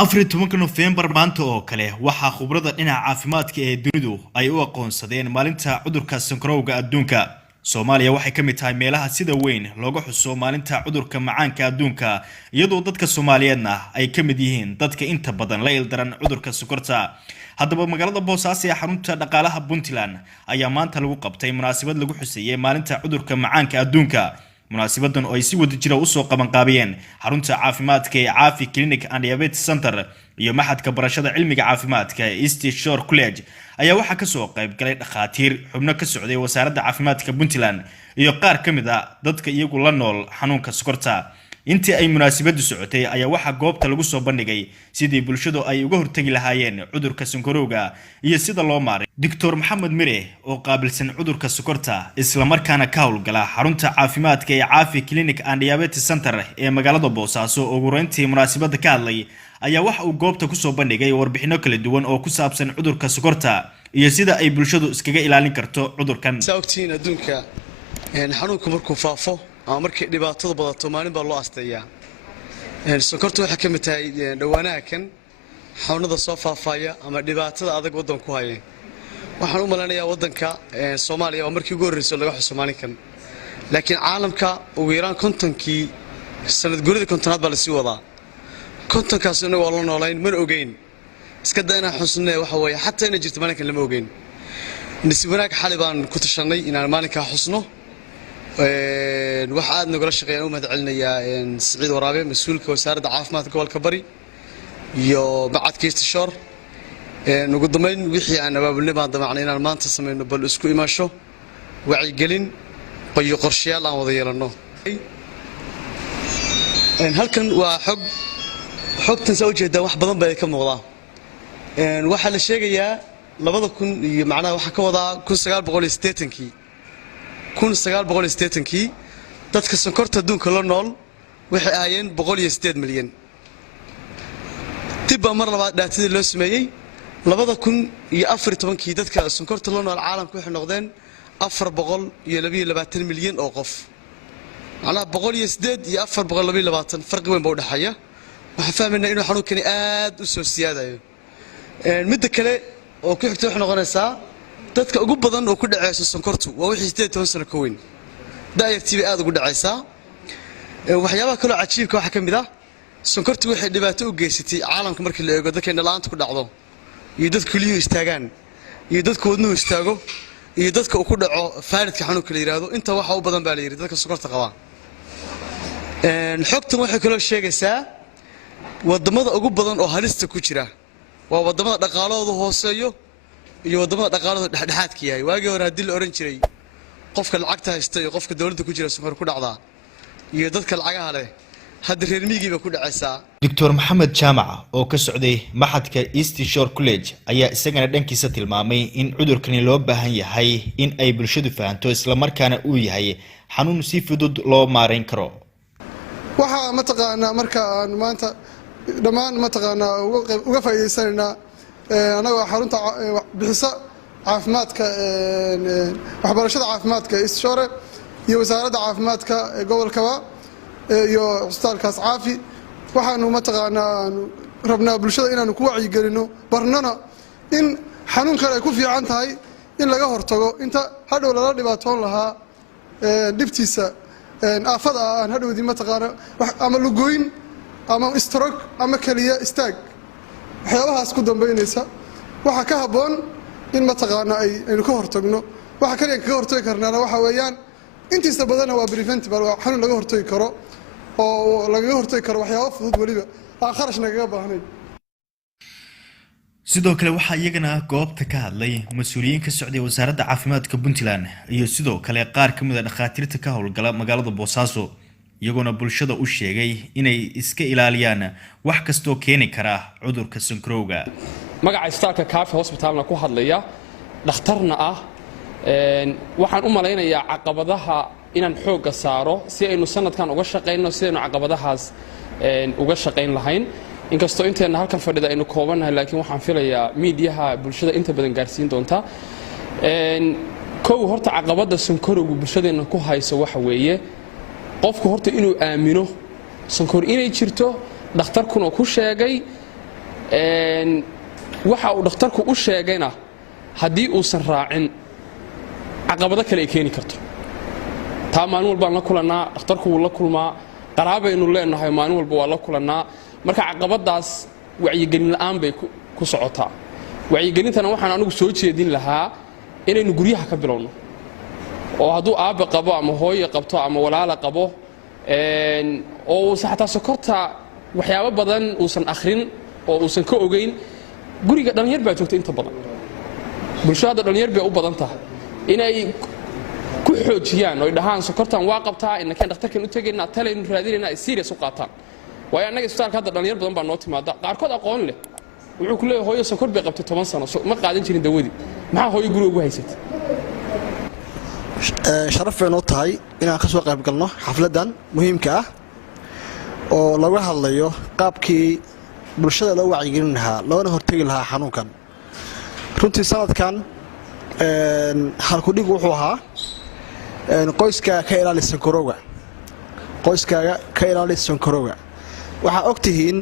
14 November maanta oo kale waxaa khubarada dhinaca caafimaadka ee dunidu ay u aqoonsadeen maalinta cudurka sankarowga adduunka. Soomaaliya waxay ka mid tahay meelaha sida weyn looga xuso maalinta cudurka macaanka adduunka, iyadoo dadka Soomaaliyeedna ay ka mid yihiin dadka inta badan la ildaran cudurka sokorta. haddaba magaalada Boosaaso ee xarunta dhaqaalaha Puntland ayaa maanta lagu qabtay munaasabad lagu xuseeyay maalinta cudurka macaanka adduunka. munaasabadan oo ay si wada jira u soo qaban qaabiyeen xarunta caafimaadka ee Caafi Clinic and Diabetes Center iyo maxadka barashada cilmiga caafimaadka ee East Shore College ayaa waxa ka soo qayb galay dhakhaatiir xubno ka socday wasaaradda caafimaadka Puntland iyo qaar ka mid ah dadka iyagu la nool xanuunka sokorta. intii ay munaasabadu socotay ayaa waxa goobta lagu soo bandhigay sidii bulshadu ay uga hortagi lahaayeen cudurka sankarowga iyo sida loo maaray. Dr. Maxamed Mire oo qaabilsan cudurka sokorta isla markaana ka howlgala xarunta caafimaadka ee Caafi Clinic and Diabetes Center ee magaalada Boosaaso oo gureyntii munaasabada ka hadlay ayaa waxa uu goobta ku soo bandhigay warbixino kala duwan oo ku saabsan cudurka sokorta iyo sida ay bulshadu iskaga ilaalin karto cudurkan. Saawtiin adduunka xanuunku markuu faafo ama markay dhibaatada badato maalin baa loo asteeyaa. Sokortu waxa ka mid tahay dhawaanaha kan xanuunada soo faafaya ama dhibaatada adag wadanku ku haya. waxaan u maleynayaa wadanka Soomaaliya oo markii ugu horeysay laga xuso maalinkan, laakiin caalamka ugu yaraan 50kii sanad guurida 50aad baa la sii wadaa. 50kaas inagu waa la noolayn mar ogeyn iska dayna xusnay waxa weeye xataa in jirto maalinkan lama ogeyn. nisbanaag xali baan ku tashanay inaan maalinka xusno. waxa aad nagala shaqeeyay u mahadcelinayaa Saciid Waraabe mas'uulka wasaaradda caafimaadka gobolka Bari iyo macadka East Shore. ugu dambeyn wixii aan abaabulnay baan damacnay inaan maanta sameeyno bal isku imaasho wacyi gelin iyo qorshayaal aan wada yeelano. halkan waa xogtan soo jeeda wax badan bay ka muuqdaa. waxa la sheegayaa 2000 iyo macnaha waxa ka wadaa 1980kii dadka sonkorta adduunka la nool waxay ahaayeen 108 milyan. tibba mar labaad dhaatadii loo sameeyay 2014kii dadka sonkorta la nool caalamka waxay noqdeen 422 milyan oo qof. macnaha 108 iyo 422 farqi weyn baa u dhaxaya. waxaan fahmaynaa inuu xanuunkani aad u soo siyaadayo. mid kale oo ku xigta waxay noqonaysaa dadka ugu badan oo ku dhacaysa sonkortu waa wixii 18 sano ka weyn. daayirtii aad ugu dhacaysa. waxyaabaha kale oo cajiibka waxa ka mid ah sonkortu waxay dhibaato u geysatay caalamka markii la eego dadka laanta ku dhacdo iyo dadka kuliyuhu istaagaan iyo dadka wadnuhu istaago iyo dadka uu ku dhaco faaridka xanuunka la yiraahdo. inta waxa u badan baa la yiri dadka sonkorta qaba. xogtan waxay kale oo sheegaysaa wadamada ugu badan oo halista ku jira waa wadamada dhaqaalahooda hooseeyo iyo wadamada dhaqaalahooda dhexdhexaadka yahay. waagii hore hadii la oran jiray qofka lacagta haysta iyo qofka dawladda ku jira sonkor ku dhacda iyo dadka lacagaha leh hadda reer miyiga ku dhacaysa. Dr. Maxamed Jaamac oo ka socday maxadka East Shore College ayaa isagana dhankiisa tilmaamay in cudurkani loo baahan yahay in ay bulshadu fahanto isla markaana uu yahay xanuun si fudud loo maareyn karo. waxa mataqaanaa marka aan maanta dhamaan mataqaanaa uga faa'iideysanayna anaga xarunta bixisa caafimaadka waxbarashada caafimaadka East Shore iyo wasaaradda caafimaadka gobolka iyo isbitaalkaas Caafi. waxaanu mataqaanaa rabnaa bulshada inaanu ku wacyi gelino barnana in xanuunkan ay ku fiican tahay in laga hortago inta hadhow la dhibaatoon lahaa dibtiisa aafada aan hadhowdii mataqaanaa ama lugooyin ama stroke ama kaliya istaag waxyaabahaas ku dambeynaysa. waxa ka haboon in mataqaanaa aynu ka hortagno. waxa kaliya ka hortagi karnaana waxa weeyaan intiisa badan waa preventable waa xanuun laga hortagi karo oo laga hortagi karo waxyaabo fudud waliba aan kharash naga baahnayn. sidoo kale waxa iyagana goobta ka hadlay mas'uuliyiin ka socday wasaaradda caafimaadka Puntland iyo sidoo kale qaar ka mid ah dhakhaatiirta ka howlgala magaalada Boosaaso iyaguna bulshada u sheegay inay iska ilaaliyaan wax kasto keeni kara cudurka sankarowga. magaca isbitaalka Caafi Hospitalna ku hadlaya dhakhtarna ah. waxaan u maleynayaa caqabadaha inaan xooga saaro si aynu sanadkan uga shaqeyno sidaynu caqabadahaas uga shaqeyn lahayn. inkastoo inteena halkan fadhida aynu koobanahay laakiin waxaan filayaa miidiyaha bulshada inta badan gaarsiin doonta. kow horta caqabada sankarowga bulshadeena ku hayso waxa weeye qofku horta inuu aamino sankor inay jirto dhakhtarkuna ku sheegay waxa uu dhakhtarku u sheegayna haddii uusan raacin caqabado kale ay keeni karto taa maalin walba aan la kulannaa dhakhtarku wuu la kulmaa qaraabaynu leenahay maalin walba waa la kulannaa marka caqabadaas wacyigelin la'aan bay ku socotaa wacyigelintana waxaan anigu soo jeedin lahaa inaynu guryaha ka bilowno oo hadduu aabbe qabo ama hooye qabto ama walaala qabo oo uusan xataa sokorta waxyaabo badan uusan akhrin oo uusan ka ogayn guriga dhallinyar baa joogta inta badan bulshada dhallinyar bay u badan tahay inay ku xoojiyaan oo dhahaan sokortan waa qabtaa inakeen dhakhtarkan u tagaynaa talaynu raadinaynaa ay serious u qaataan waayo annaga isbitaalka hadda dhallinyar badan baa noo timaada qaarkood aqoon leh wuxuu ku leeyahay hooyo sokor bay qabtay 10 sano ma qaadan jirin dawadii maxaa hooyo guriga ugu haysatay sharaf weyn oo tahay inaan ka soo qayb galno xafladan muhiimka ah oo laga hadlayo qaabkii bulshada loo wacyigelin lahaa loona hortagi lahaa xanuunkan runtii sanadkan halku dhig wuxuu ahaa qoyska ka ilaali sonkorowga qoyskaaga ka ilaali sonkorowga waxaa ogtihiin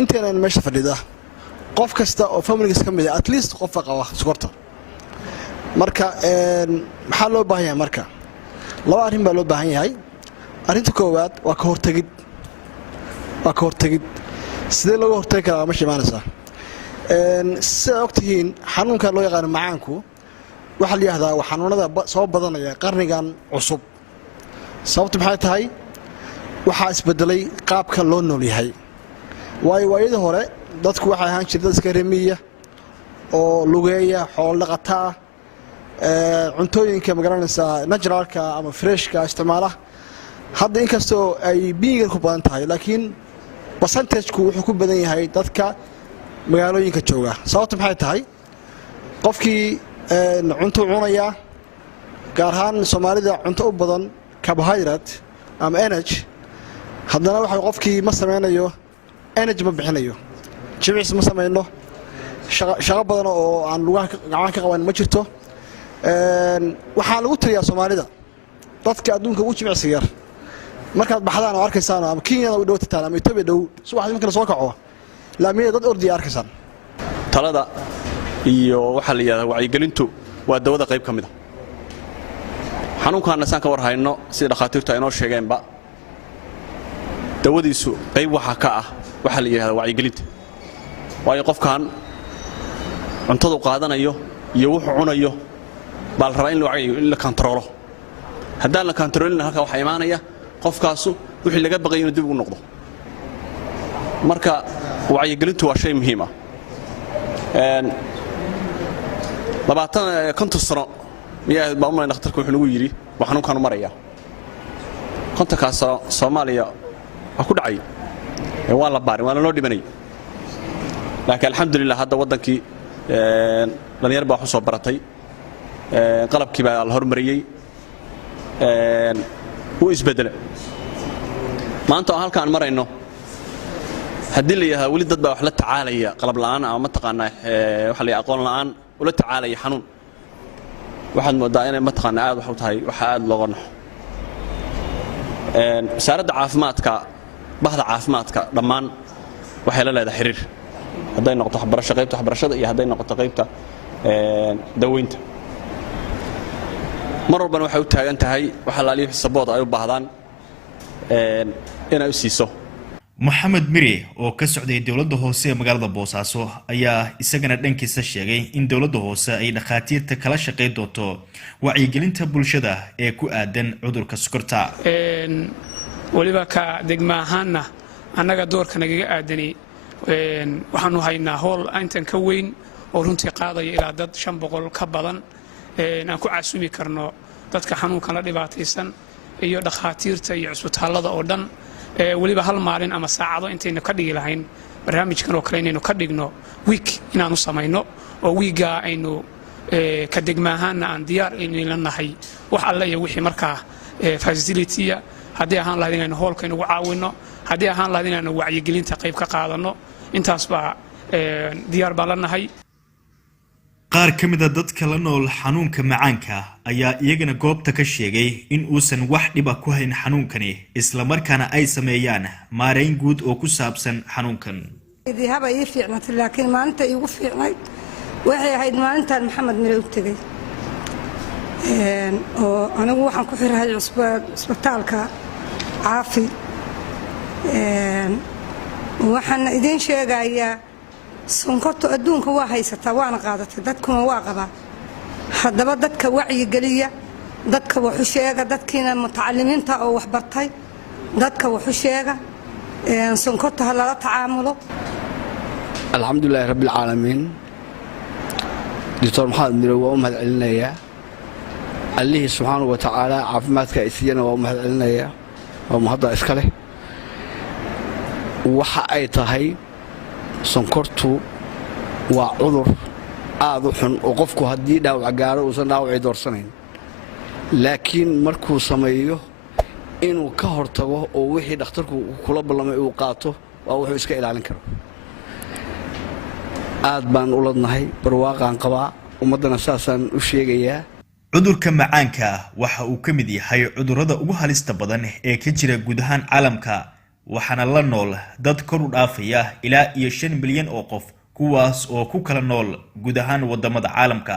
inteenan meesha fadhida qof kasta oo familigiis ka mid ah at least qof qaba sokorta marka maxaa loo baahan yahay marka laba arrin baa loo baahan yahay arrinta koowaad waa ka hortagid sidee looga hortagi karaa ma shimaanaysaa sidaa ogtihiin xanuunka loo yaqaano macaanku waxaa la yidhahdaa waa xanuunada soo badanaya qarnigan cusub sababtu maxay tahay waxaa isbedelay qaabka loo nool yahay waayo waayadii hore dadku waxay ahaan jireen dad iska remiya oo lugeeya xoolo dhaqata ah cuntooyinka magaranaysaa naturalka ama freshka isticmaala hadda inkastoo ay biyiga ku badan tahay laakiin percentageku wuxuu ku badan yahay dadka magaalooyinka jooga sababtu maxay tahay qofkii cunto cunaya gaar ahaan Soomaalida cunto u badan carbohydrate ama energy haddana waxa qofkii ma sameynayo energy ma bixinayo jimicsi ma sameyno shaqo badan oo aan lugaha gacan ka qaban ma jirto waxaa lagu tiriyaa Soomaalida dadka adduunka ugu jimicsi yar markaad baxdaan oo arkaysaan ama Kenya u dhawtaan ama Itoobiya dhow subaxdii marka la soo kaco laamiye dad ordi arkaysaan talada iyo waxa la yiraahdaa wacyigelintu waa dawada qayb kamid ah xanuunkan san ka war hayno sida dhaqaatiirtu ay noo sheegeenba dawadiisu qayb waxa ka ah waxa la yiraahdaa wacyigelinta waayo qofkan cuntada qaadanayo iyo wuxuu cunayo bal rabaa in la kontrolo haddaan la kontrolin halka waxa iimaanaya qofkaasu wixii laga baqay inuu dib ugu noqdo marka wacyigelintu waa shay muhiim ah konton sano miyaa baa dhakhtarku wuxuu nagu yiri waxaan u maraya kontonkaas Soomaaliya waa ku dhacay waa la baarin waa loo dhimanay laakiin alxamdulillah hadda wadankii dhalinyar baa soo baratay qalabkii baa la hormariyay uu isbedelay maanta halkaan marayno haddii la yahay wali dad baa wax la tacaalaya qalab la'aan ama taqaana waxa la aqoon la'aan ula tacaalaya xanuun waxaad moodaa inay ma taqaana aad wax u tahay waxa aad looga naxo wasaaradda caafimaadka bahda caafimaadka dhammaan waxay la leedahay xiriir hadday noqoto waxbarasho qaybta waxbarashada iyo hadday noqoto qaybta daweynta mar walbana waxay u taagan tahay waxa la leeyahay sabood ay u baahdaan inay u siiso maxamed miri oo ka socday dawladda hoose ee magaalada Boosaaso ayaa isagana dhankiisa sheegay in dawladda hoose ay dhaqaatiirta kala shaqeyn doonto wacyigelinta bulshada ee ku aadan cudurka sokorta waliba ka degma ahaana annaga doorka naga aadani waxaanu haynaa hool intan ka weyn oo runtii qaadaya ilaa dad 500 ka badan aan ku caasumi karno dadka xanuunkan la dhibaataysan iyo dhaqaatiirta iyo isbitaalada oo dhan waliba hal maalin ama saacado intayna ka dhigi lahayn barnaamijkan oo kale inaynu ka dhigno week inaanu samayno oo wiiga aynu ka degmaahaana aan diyaar inaynu nahay wax alla iyo wixii markaa facility haddii ahaan lahayd inaynu hoolka inagu caawino haddii ahaan lahayd inaynu wacyigelinta qayb ka qaadano intaas baa diyaar baan la nahay qaar ka mid ah dadka la nool xanuunka macaanka ayaa iyagana goobta ka sheegay in uusan wax dhib ah ku hayn xanuunkani isla markaana ay sameeyaan maareyn guud oo ku saabsan xanuunkan idii haba ii fiicnatay laakiin maalinta iigu fiicnayd waxay ahayd maalintan maxamed mire u tegey oo anigu waxaan ku xirahay cusbitaalka caafi waxaan idiin sheegayaa sonkortu adduunka waa haysataa waana qaadatay dadkuna waa qabaa haddaba dadka wacyigeliya dadka waxu sheega dadkiina mutacalimiinta oo wax bartay dadka waxu sheega sonkorta ha lala tacaamulo alxamdulilaahi rabbilcaalamiin doctor maxamed mire waa u mahad celinayaa allihii subxaanahu wa tacaala caafimaadka ay siiyana waa u mahad celinayaa waa mahadda iska leh waxa ay tahay sonkortu waa cudur aad u xun oo qofku haddii dhaawac gaaro uusan dhaawacii doorsanayn laakiin markuu sameeyo inuu ka hortago oo wixii dhakhtarku kula ballamay uu qaato waa wuxuu iska ilaalin karo aad baan u ladnahay barwaaqaan qabaa ummaddana saasaan u sheegayaa cudurka macaanka waxa uu ka mid yahay cudurrada ugu halista badan ee ka jira guud ahaan caalamka waxaana la nool dad kor u dhaafaya ilaa 5 milyan oo qof kuwaas oo ku kala nool guud ahaan wadamada caalamka